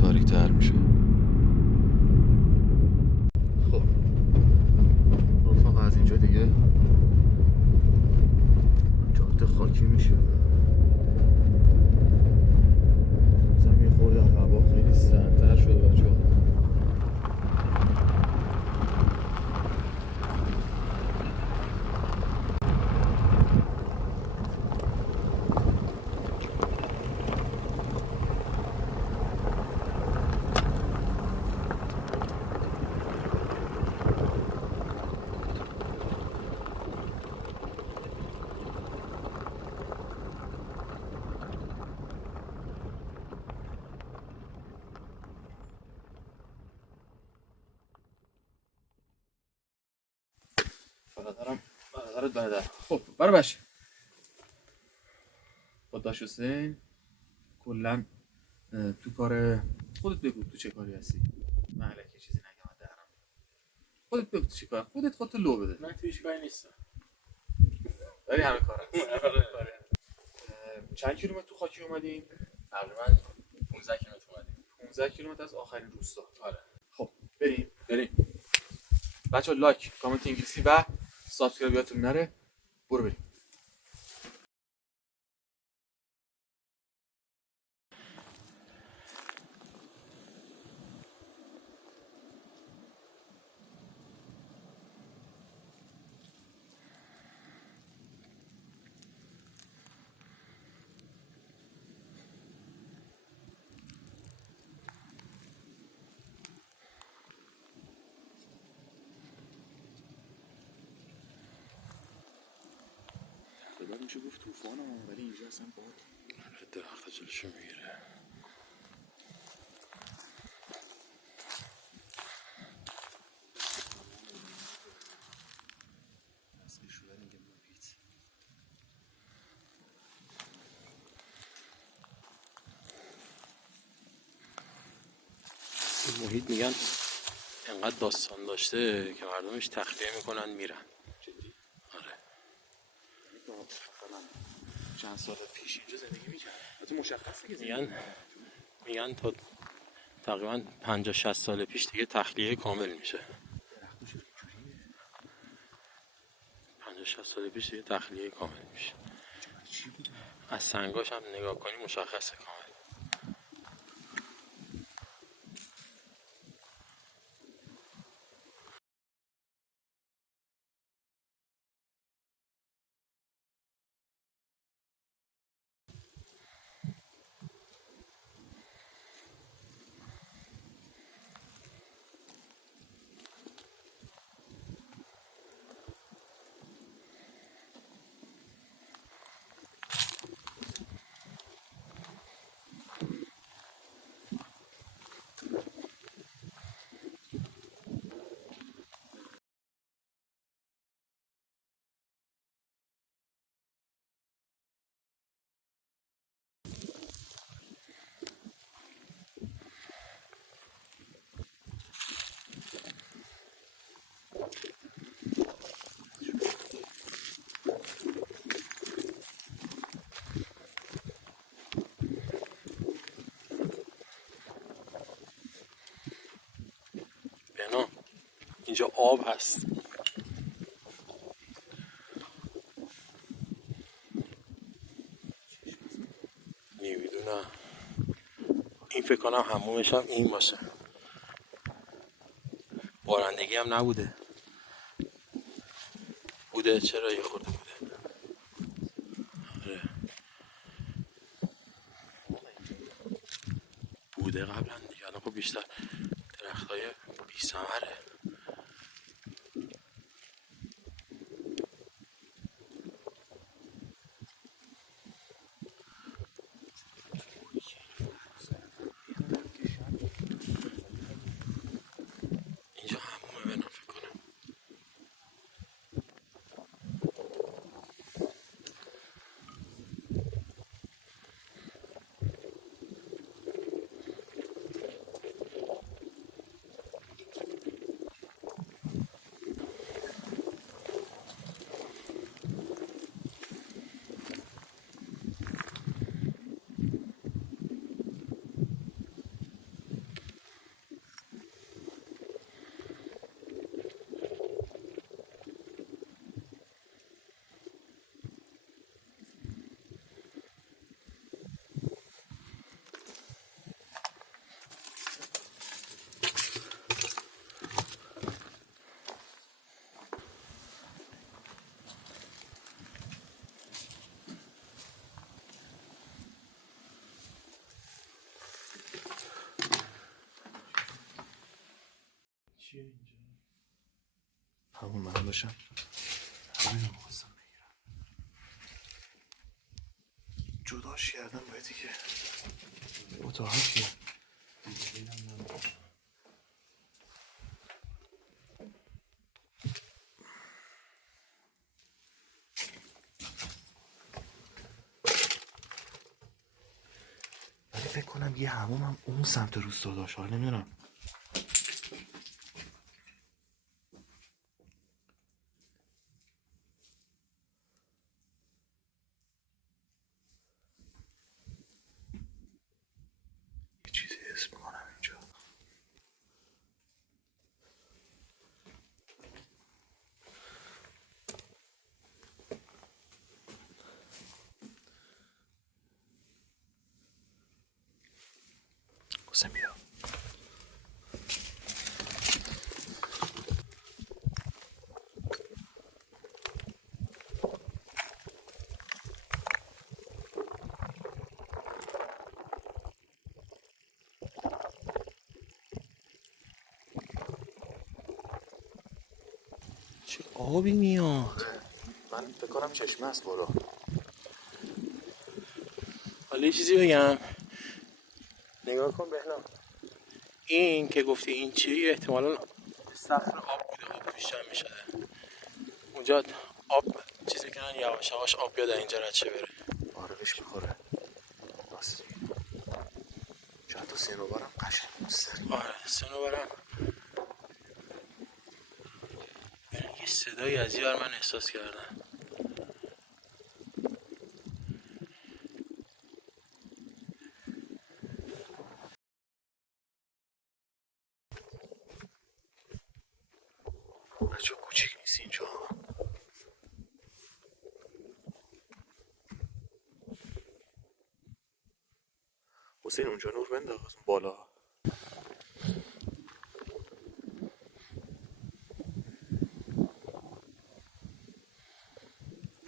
تاریک تر میشه. خب رفاق از اینجا دیگه جاده خاکی میشه. مثلا یه خورده هوا خیلی سردتر شده بچه‌ها. برادرت برادر. خب برابش خداش حسین کلا تو کار خودت بگو تو چه کاری هستی. من الکی چیزی نگم از دهنم. خودت بگو تو چه کار خودت لو بده. من تویش کاری نیستم ولی همه کارم. چند کیلومتر تو خاکی اومدیم؟ تقریبا 15 کیلومتر اومدیم. 15 کیلومتر از آخرین روستا. آره. خب بریم. بریم. بچه‌ها لایک، کامنت انگلیسی و سابسکرایب یادتون نره. برو بریم. خدا میشه گفت طوفان هم ولی اینجا اصلا باد. درخت جلوشو میگیره. این محیط میگن انقدر داستان داشته که مردمش تخلیه میکنن میرن. جدی؟ آره. چند سال پیش اینجا زندگی میکرد. البته مشخصه که میگن تا تقریبا 50-60 سال پیش دیگه تخلیه کامل میشه. 50-60 سال پیش دیگه تخلیه کامل میشه. از سنگاش هم نگاه کنی مشخصه کامل. بنا اینجا آب هست. نمیدونم. این فکر کنم حمومش هم این باشه. بارندگی هم نبوده. بوده چرا یه خورده بوده. آره. بوده قبلا دیگه. الان خب بیشتر درختای بی ثمره. اینجا حمومه بنا فکر کنم. چیه اینجا؟ همون من داشتم همین رو خواستم بگیرم. جداش کردم باید دیگه. اتاقه چیه؟ ولی فکر کنم یه هموم هم اون سمت روستا داشت، حالا نمیدونم. یه چیزی حس میکنم اینجا. حسین بیا. چه آبی میاد؟ من فکر کنم چشمه است. برو. حالا یه چیزی بگم، نگاه کن بهنام. این که گفتی این چیه، احتمالاً صخر آب بوده، آب توش جمع می‌شده اونجا. آب چیزی که یواش یواش آب بیاد اینجا رد شه بره. آره بهش میخوره. راستی چند تا سنوبرم قشنگ مستقیم. آره سنوبرم. یه صدایی از بر من احساس کردم. بچه کوچیک نیست اینجا. حسین اونجا نور بنداز اون بالا.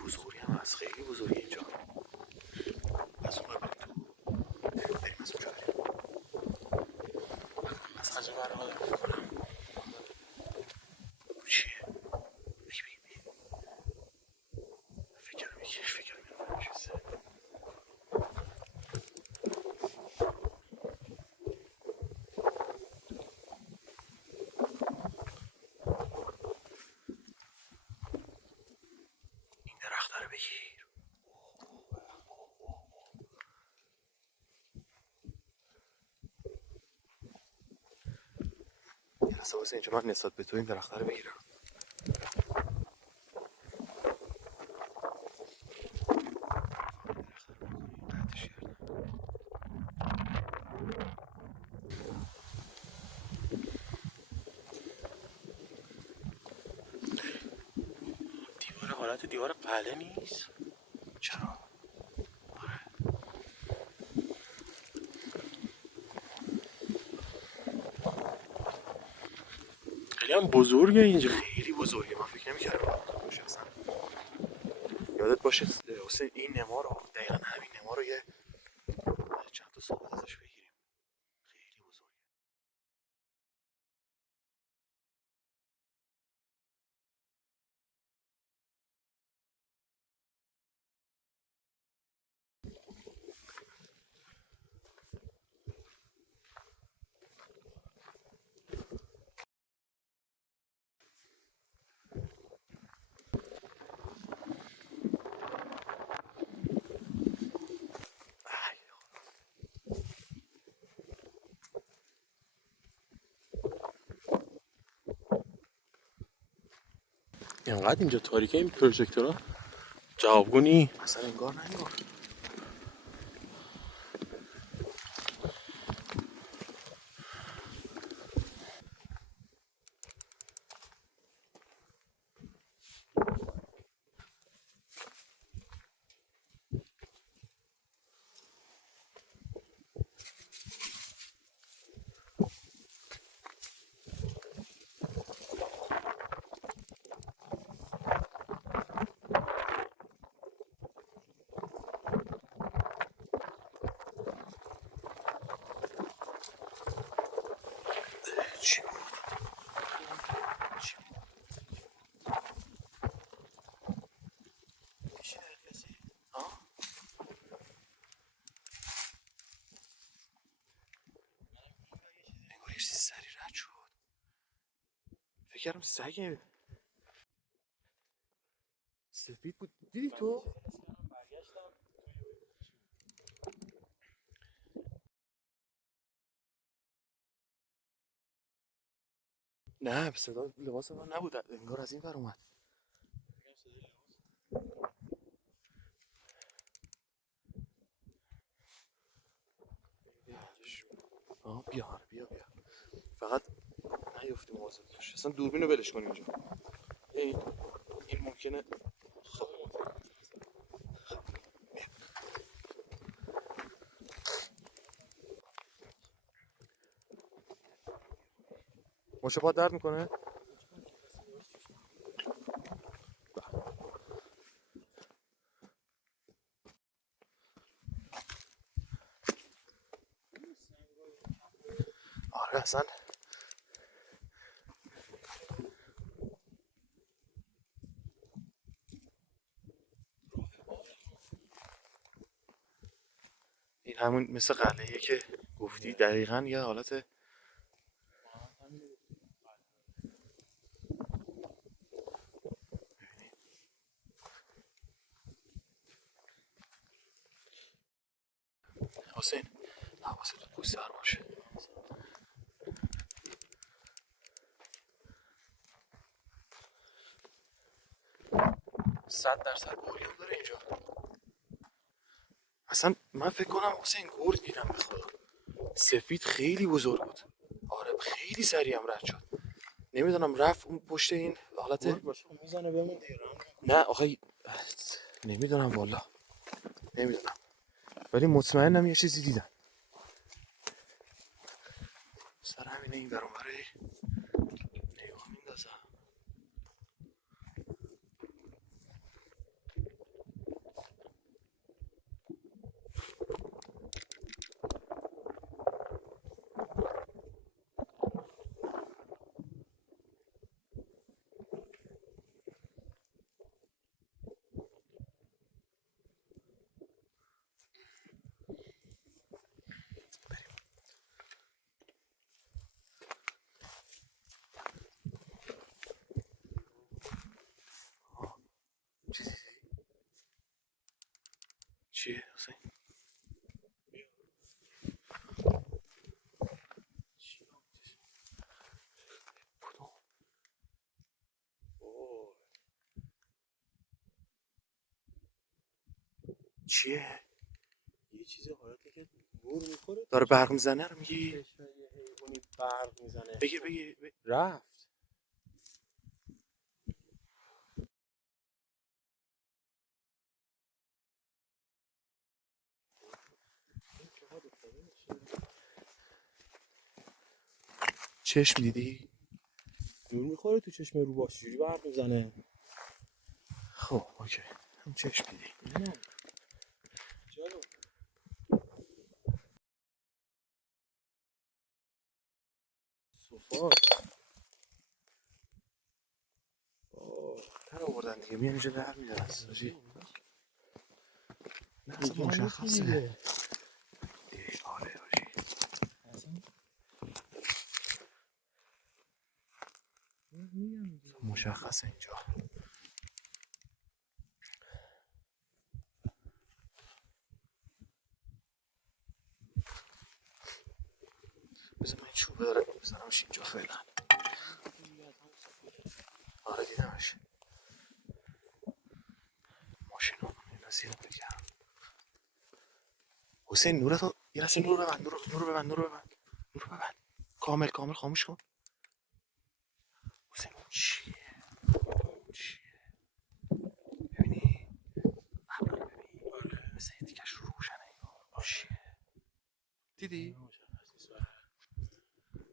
بزرگی هم از خیلی بزرگی اینجا. از اون بریم تو. بریم از اونجا بریم. از خجه برقادر میکنم. چیه؟ بگی فکر میکنم چیزه. این درخت رو بگیر. یه لحظه واسه اینجا من نسبت به تو این درخت رو بگیرم. دیوار حالت دیوار قلعه نیست؟ چرا؟ خیلی هم بزرگه اینجا. خیلی بزرگه. من فکر نمی‌کردم باشه اصلا. یادت باشه حسین این نما رو دقیقا همین نما رو یه چند تا صحبت ازش بگیریم. خیلی بزرگه. اینقدر اینجا تاریکه این پروژکتورها جوابگونی. اصلا انگار نمیاد. فکرم سگه. سفید بود دیدی تو؟ نه صدا لباس من نبود، انگار از این ور اومد. بیا فقط نیفتیم موضوع باشه. اصلا دوربین رو ولش کنیم اینجا. این ممکنه. خب مچه پا درد میکنه. آره اصلا این همون مثل قلعه‌ایه که گفتی دقیقاً یه حالت. حسین حواست تو کوس سر باشه. 100% گوریل داره اینجا. اصلا من فکر کنم حسین گرگ دیدم به خدا. سفید خیلی بزرگ بود. آره خیلی سریع هم رد شد. نمیدونم رفت اون پشت این حالت میزنه بمون دیگه. نه آخه نمیدونم والا نمیدونم، ولی مطمئنم یه چیزی دیدم. سر همینه این برام برای نگاه میندازم. چیه حسین؟ کدوم؟ چیه؟ یه چیز حالته که نور میخوره داره برق میزنه رو میگی؟ چشمه یه حیوانی برق میزنه. بگی رفت. چشم دیدی؟ نور میخوره تو چشم رو باش جوری برق میزنه. خب اوکی هم چشم دیدی. چرا؟ صفا در آوردن دیگه میان اینجا در میدن ساجی. نه اصلا مشخصه. آره آجی مشخصه اینجا. بذار من چوبه داره بزنمش اینجا فعلا. آره دیدمش. ماشین رو این رسیده بگم. حسین نورتو یه رسی نور ببند. نور ببند کامل خاموش کن. حسین اون چیه؟ ببینی؟ ابرا رو ببین. آره مثل یه دیگهش روشنه این چیه؟ دیدی؟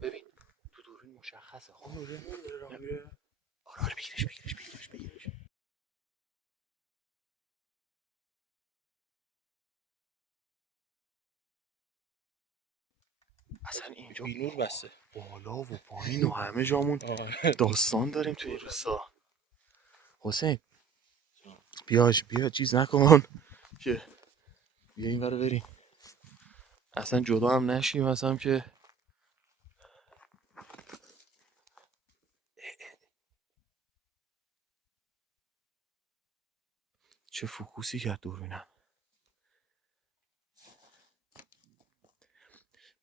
ببین تو دوربین مشخصه. خب آره بگیرش. اصلا اینجا بیرون بسته بالا و پایین و همه جامون داستان داریم توی این روستا. حسین بیا چیز نکن که بیا این ور بریم. اصلا جدا هم نشیم اصلا که چه فوکوسی کرد دوربینم.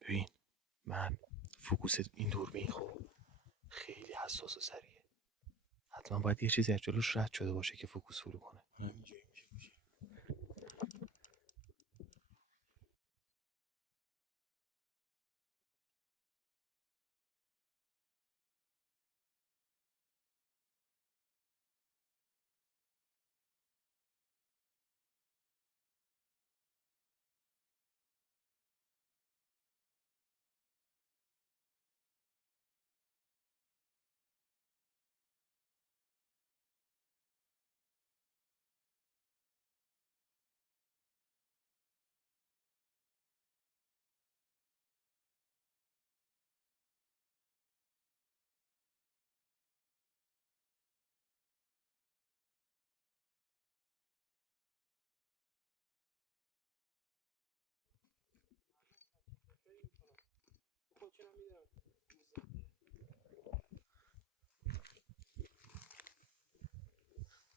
ببین من فوکوس این دوربین خب خیلی حساس و سریعه. حتما باید یه چیزی از جلوش رد شده باشه که فوکوس فرو کنه. همینجوری میشه.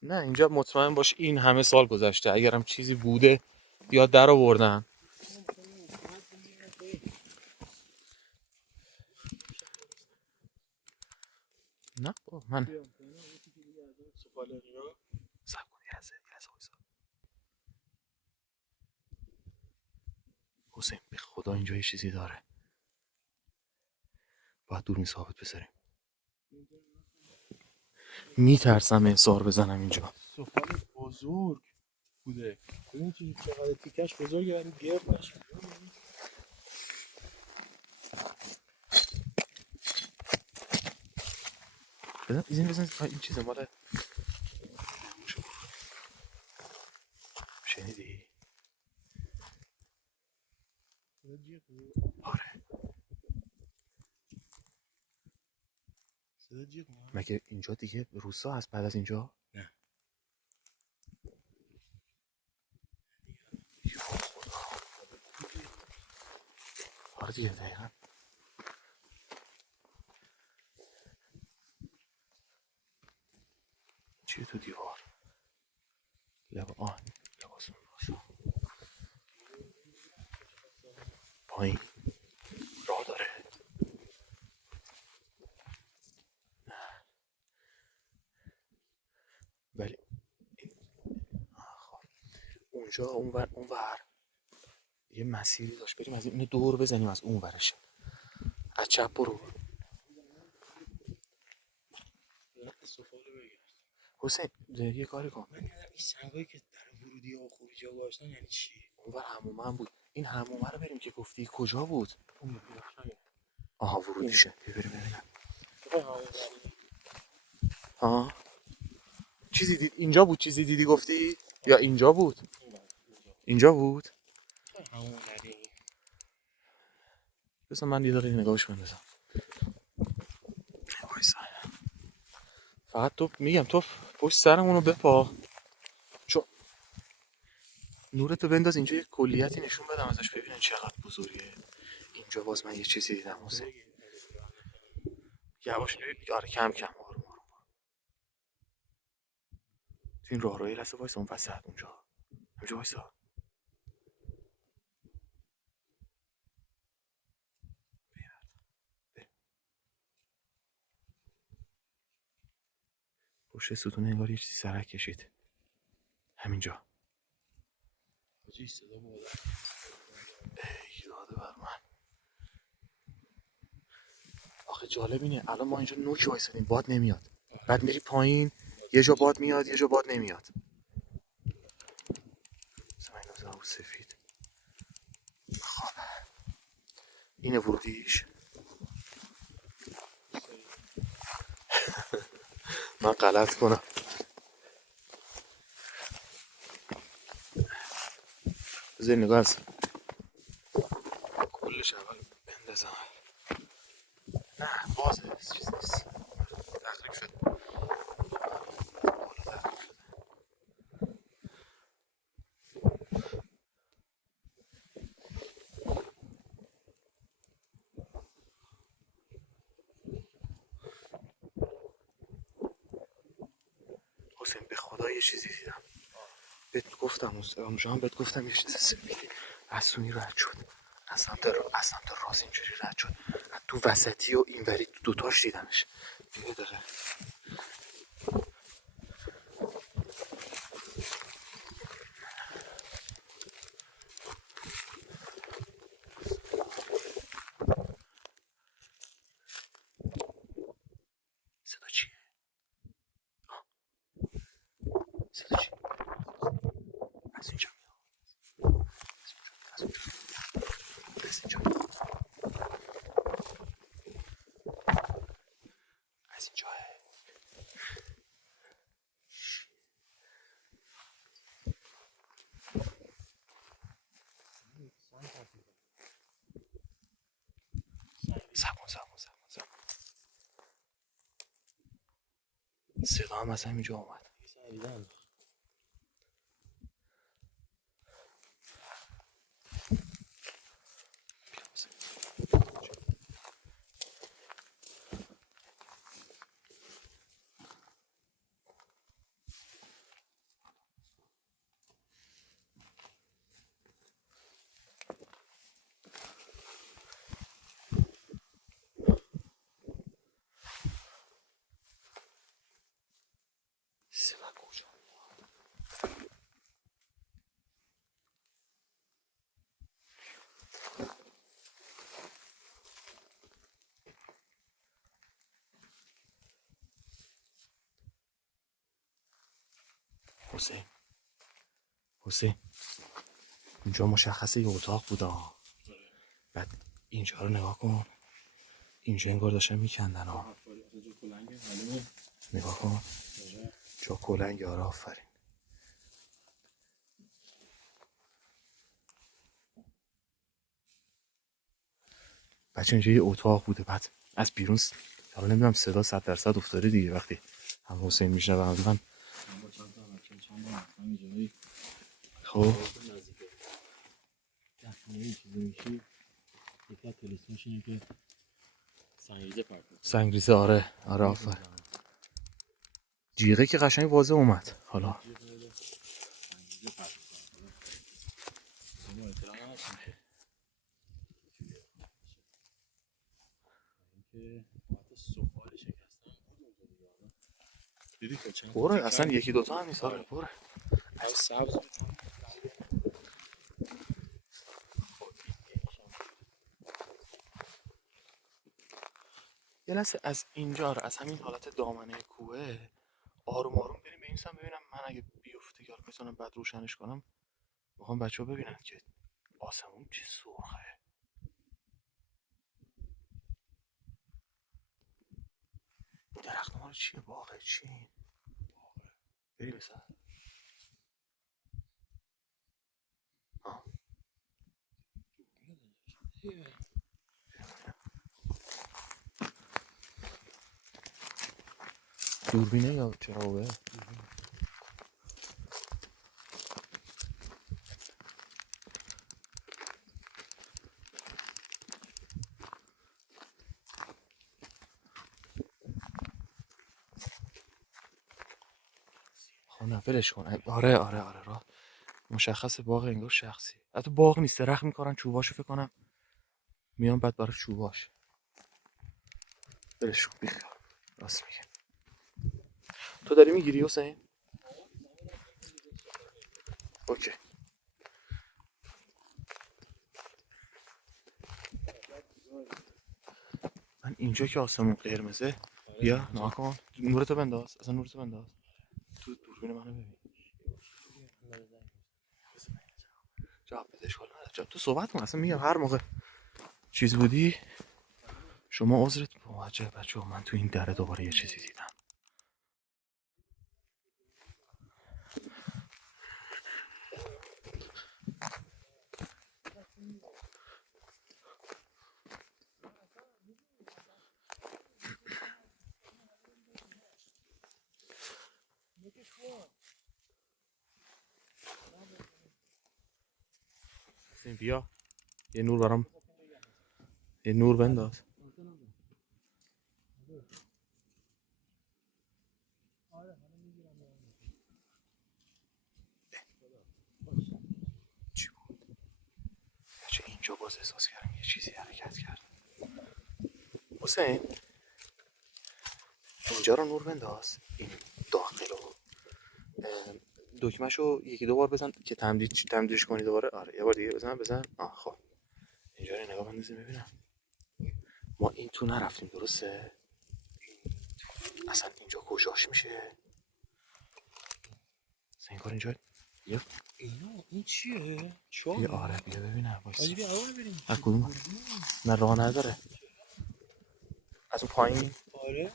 نه اینجا مطمئن باش این همه سال گذشته، اگرم چیزی بوده یا در آوردن. نه من صبر کن یه لحظه وایسا. حسین به خدا اینجا یه چیزی داره، باید دوربین ثابت بذاریم. میترسم انصار بزنم اینجا. سفال بزرگ بوده. ببین چقدر تیکش بزرگه ولی گرد نشه. بزن این چیزه مال شنیدی؟ آره مگه اینجا دیگه روستا هست بعد از اینجا؟ نه آره دیگه دقیقا. چیه تو دیوار؟ لباس پایین راه داره. نه ولی اونجا اونور یه مسیری داشت بریم از این دور بزنیم از اون ورشه. از چپ برو. حسین یه کاری کن. من یادم این سنگایی که در ورودی ها و خروجی ها گذاشتن یعنی چی؟ اونور حمومه هم بود. این حمومه رو بریم که گفتی کجا بود؟ آها ورودیشه. بریم ببینم. ها چیزی دید اینجا بود، چیزی دیدی گفتی یا اینجا بود؟ اینجا بود. همون نریم. بذار من یه دقیقه نگاهش بندازم. وایسا. فقط تو میگم تو پشت سرمونو بپا، چون نورتو بنداز اینجا. یه کلیتی نشون بدم ازش ببینن چقدر بزرگه. اینجا باز من یه چیزی دیدم حسین. یواش آره کم آروم. تو این راه روی لحظه وایسا اون وسط اونجا وایسا. پشت ستون انگار یه چیزی سرک کشید همینجا. حاجی صدا بوده. ای داده بر من. آخه جالب اینه الان ما اینجا نوک وایسادیم باد نمیاد، بعد میری پایین یه جا باد میاد یه جا باد نمیاد. زمین سفید. خب اینه ورودیش. من غلط کنم. بذار نگاه از کلش اول بندازم. نه بازه چیز نیست، تخریب شده. حسین به خدا یه چیزی دیدم. بهت گفتم اونجا هم بهت گفتم یه چیز سفیدی حسونی رد شد از سمت راست اینجوری رد شد تو وسطی و اینوری تو دوتاش دیدمش. یه دقیقه صدا چیه؟ صدا چیه؟ از اینجا میاد از اینجا از اینجا سب کن صدا هم از همینجا اومد. صدا کجا؟ حسین اینجا مشخصه یه اتاق بوده. بعد اینجا رو نگاه کن، اینجا انگار داشتن میکندن ها. نگاه کن جا کلنگ. آره آفرین. بچه اینجا یه اتاق بوده. بعد از بیرون حالا نمیدونم صدا 100% افتاده دیگه. وقتی هم حسین میشنه و من خب سنگریزه. آره آفرین. جیغه که قشنگ واضح اومد. حالا بره اصلا یکی دوتا هم نیست. آره بره سبز یه لحظه از اینجا رو از همین حالت دامنه کوه آروم آروم بریم به این سم ببینم من اگه بیفته یا میتونم بعد روشنش کنم. میخوام بچه‌ها ببینن که آسمون چه سرخه. درخت ما رو چیه؟ باغه چی؟ بریم مثلا دوربینه یا چراغه؟ نه ولش کن. آره راه مشخص باغ انگار شخصی. حتی باغ نیست، درخت میکنن چوباشو فکر کنم میان بعد برای چوباش. ولش کن بیخیال. راست میگه. تو داری میگیری حسین؟ اوکی. من اینجا که آسمون قرمزه بیا نها کن. نورتو بنداز. اصلا نورتو بنداز. تو دوربین منو ببین. جواب بده اشکال نداره. تو صحبت کن. اصلا میگم هر موقع چیز بودی شما عذرت موجه. بچه‌ها من تو این دره دوباره یه چیزی دیدم. بیا یه نور برام. یه نور بنداز. اینجا باز احساس کردم یه چیزی حرکت کرد. حسین اینجا رو نور بنداز، این داخل رو دکمهشو یکی دو بار بزن که تمدیدش کنی دوباره. آره یه بار دیگه بزن. خب اینجا رو نگاه بندازیم ببینم. ما این تو نرفتیم درسته؟ اصلا اینجا کجاش میشه؟ این کار اینجا بیا. این چیه؟ چاه؟ بیا آره بیا ببینم آجی بیا اول بریم. از کدوم؟ نه راه نداره از اون پایین. آره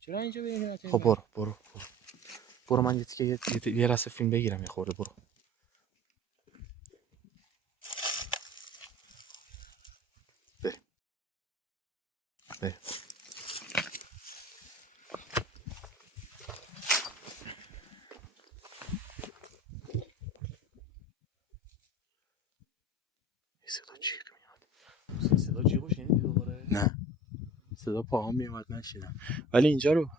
چرا اینجا بریم؟ خب برو من یه لحظه فیلم بگیرم یه خورده. برو بریم. صدا جیغ میاد. صدا جیغو شنیدی دوباره؟ نه صدا پاهم میومد نشیدم، ولی اینجا رو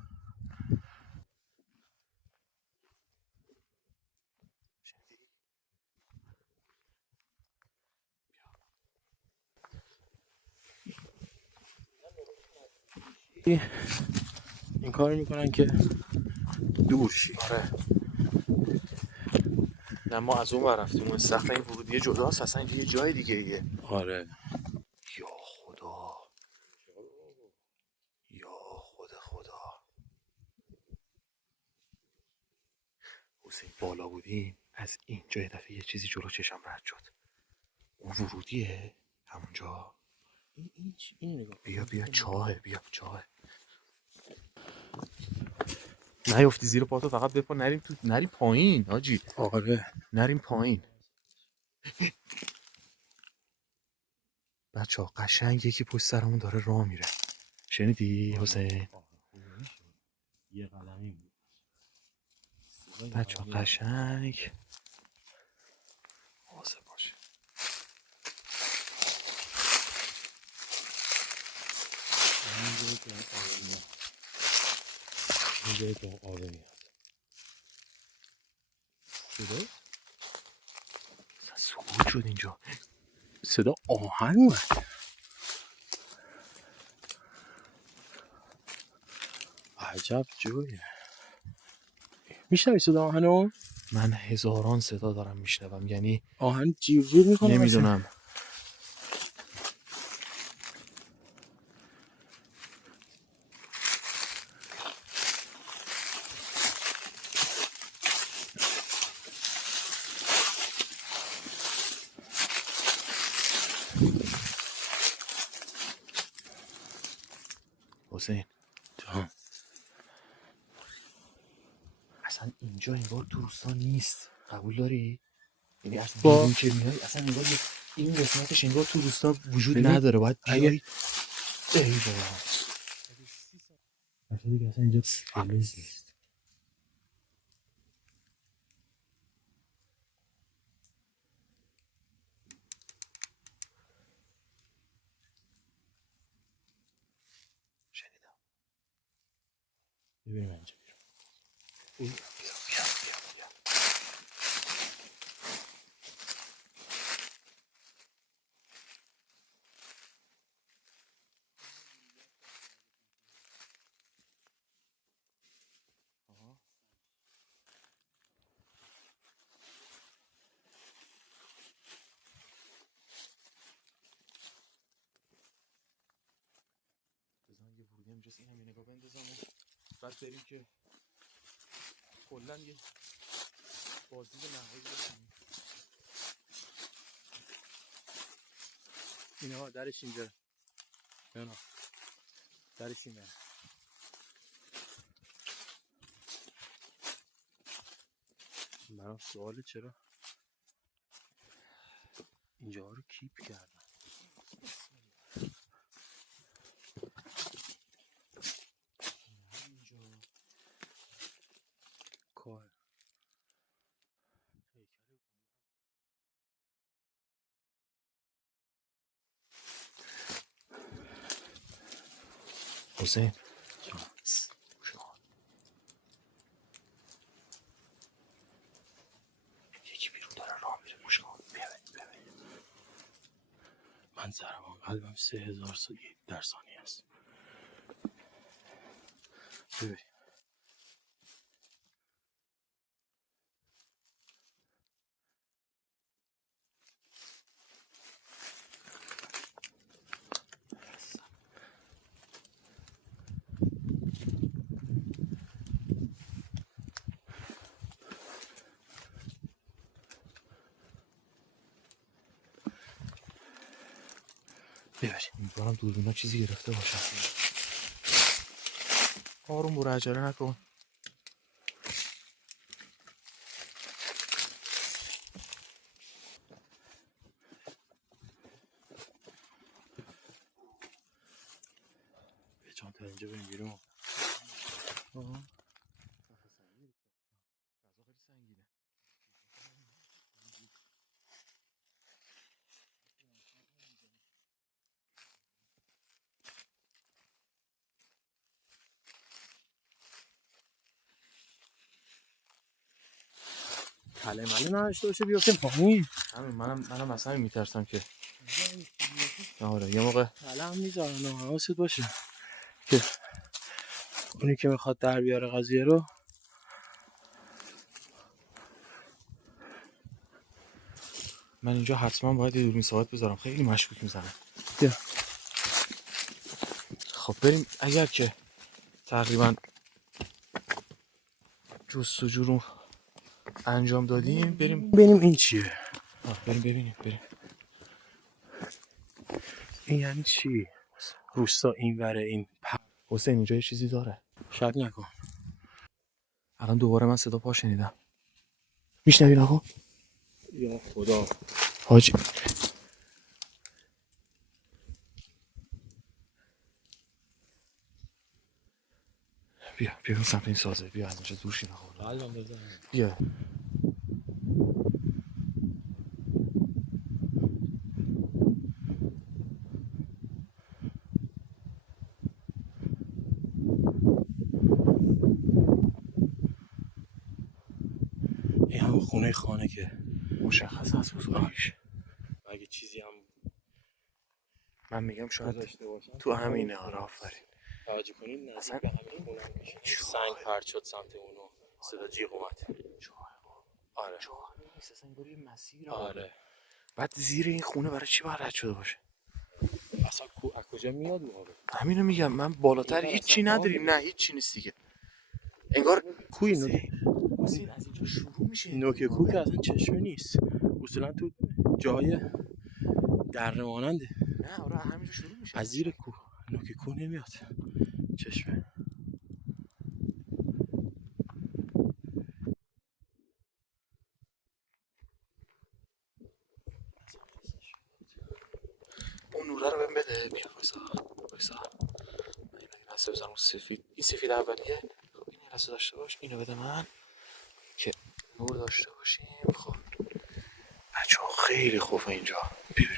این کار میکنن که دور شی. آره نه ما از اون ور رفتیم، اون سخت این ورودی جداست، اصلا یه جای دیگه ایه. آره یا خدا حسین بالا بودیم از اینجا یه دفعه یه چیزی جلو چشم رد شد. اون ورودیه همونجا. این نگاه بیا چاهه نیافتی زیر پاتو، فقط بپا نریم پایین آجی. آره نریم پایین بچه ها. قشنگ یکی پشت سرمون داره راه میره، شنیدی حسین؟ یه قلمی بود بچه ها قشنگ حاضر باشه. اینجا که آبه میاد صدا؟ سکوت شد اینجا. صدا آهن اومد. عجب جویه. میشنوی صدا آهنو؟ من هزاران صدا دارم میشنوم، یعنی آهن جیو جیو میکنه. نمیدونم. حسین اصلا اینجا انگار تو روستا نیست، قبول داری؟ یعنی از بیرون که میای اصلا انگار این قسمتش انگار تو روستا وجود نداره. باید بیای. ای بابا اصلا اینجا فلز نیست. شنیدم. ببینیم اینجا بیا بزن یه ورودی اینجاست، این هم یه نگاه بندازم و بعد بریم که کلا یه بازدید نهایی بکنیم. اینا درش اینجا. نه درش اینه. من سوال چرا اینجا رو کیپ کردن؟ اینجا کار حسین یکی بیرون داره راه میره، گوش کن. بیا من ضربان قلبم 3000 در ثانیه است. ببین امیدوارم دوربینا چیزی گرفته باشن. آروم برو، عجله نکن. به چند تا اینجا بریم بیرون. کله مله نداشته باشه بیافتیم پایین. همین منم اصلا میترسم که آره یه موقع کله هم میذارن حواست باشه که اونی که میخواد در بیاره قضیه رو. من اینجا حتما باید یه دوربین ثابت بذارم، خیلی مشکوک میزنه. خب بریم، اگر که تقریبا جستجو رو انجام دادیم بریم این چیه؟ بریم ببینیم. این یعنی چی؟ روستا این وره این حسین اینجا یه چیزی داره، شک نکن. الان دوباره من صدا پا شنیدم. میشنوی آقا؟ یا خدا حاجی بیا بیا سمت این سازه، بیا از اینجا دور شیم. بیا این همون خونه خانه که مشخص از بزرگیش. اگه چیزی هم من میگم شاید داشته باشن تو همینه. آره آفرین. توجه کنید نزدیک اصلا به همین خونه هم میشه. سنگ پرت شد سمت اونو، صدا جیغ اومد. آره اصلا انگار یه مسیر. آره بعد زیر این خونه برای چی باید رد شده باشه؟ اصلا از کجا میاد اون آب؟ همینو میگم من، بالاتر هیچی نداریم. نه هیچی نیست دیگه، انگار کوی حسین از اینجا شروع میشه. نوک کوه که اصلا چشمه نیست، اصولا تو جای دره ماننده. نه آره همینجا شروع میشه. از زیر کوه نوک کوه نمیاد چشمه. اون نوره رو بهم بده. بیا وایسا من این لحظه بزنم سفید. این سفید اولیه. خب این لحظه داشته باش، اینو بده من که نور داشته باشیم. خب بچه‌ها خیلی خوبه اینجا.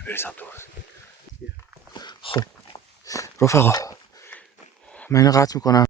بریزم دور. خب رفقا من اینو قطع میکنم.